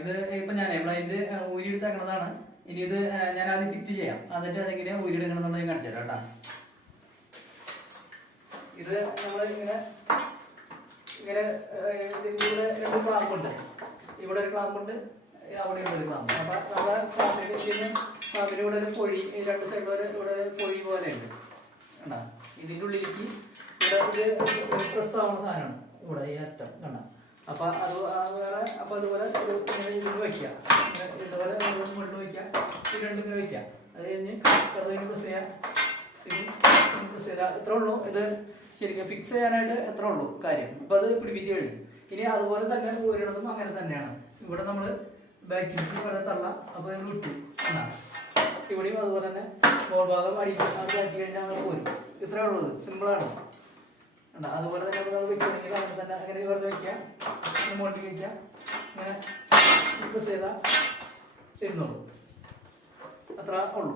ഇത് ഇപ്പൊ ഞാൻ ബ്ലൈൻഡ് ഊരിയെടുത്തേക്കണതാണ്. ഇനി ഇത് ഞാൻ ആദ്യം ഫിറ്റ് ചെയ്യാം, എന്നിട്ട് അതെങ്ങനെയാ ഊരിയെടുക്കണം എന്നുള്ളത് ഞാൻ കാണിച്ചു തരാം കേട്ടാ. ഇത് നമ്മൾ ഇങ്ങനെ ഇങ്ങനെ ഇതിലൂടെ 2 ക്ലാമ്പുണ്ട്. ഇവിടെ ഒരു ക്ലാമ്പുണ്ട്, അവിടെ ഒരു ക്ലാമ്പ്. അപ്പൊ നമ്മുടെ ക്ലാമ്പിലൂടെ ഒരു പൊഴി 2 സൈഡിൽ ഇവിടെ പൊഴി പോലെ ഉണ്ട് കണ്ടാ. ഇതിൻ്റെ ഉള്ളിലേക്ക് ഇവിടെ ഒരു പ്രസ് ആവുന്ന സാധനമാണ് ഇവിടെ ഈ അറ്റം കണ്ടാ. അപ്പൊ അത് വേറെ. അപ്പൊ അതുപോലെ ഇത് വയ്ക്കുക, ഇതുപോലെ മുകളിൽ വയ്ക്കുക, ഇത് രണ്ടും ഇങ്ങനെ വയ്ക്കുക. അത് കഴിഞ്ഞ് വെറുതെ പ്രസ് ചെയ്യാം, പ്രസ് ചെയ്താൽ ഇത്രേ ഉള്ളൂ. ഇത് ശരിക്കും ഫിക്സ് ചെയ്യാനായിട്ട് എത്ര ഉള്ളൂ കാര്യം. അപ്പൊ അത് പിടിപ്പിച്ച് കഴിഞ്ഞു. ഇനി അതുപോലെ തന്നെ ഊരണതും അങ്ങനെ തന്നെയാണ്. ഇവിടെ നമ്മൾ ബാക്കിലേക്ക് വളരെ തള്ളാം. അപ്പൊ ഇത് വിട്ടു എന്നാ. ഇവിടെയും അതുപോലെ തന്നെ ബോൾ ഭാഗം അടിക്കും, അത് കാറ്റി കഴിഞ്ഞാൽ നമ്മൾ പോരും. ഇത്രേ ഉള്ളത്, സിമ്പിളാണ്. അതുപോലെ തന്നെ നമ്മൾ വെക്കുകയാണെങ്കിൽ അങ്ങനെ തന്നെ അങ്ങനെ വെറുതെ വയ്ക്കാം, മുകളിൽ വയ്ക്കാം, ഇങ്ങനെ പ്രസ് ചെയ്താൽ ഇരുന്നോളൂ. അത്ര ഉള്ളൂ.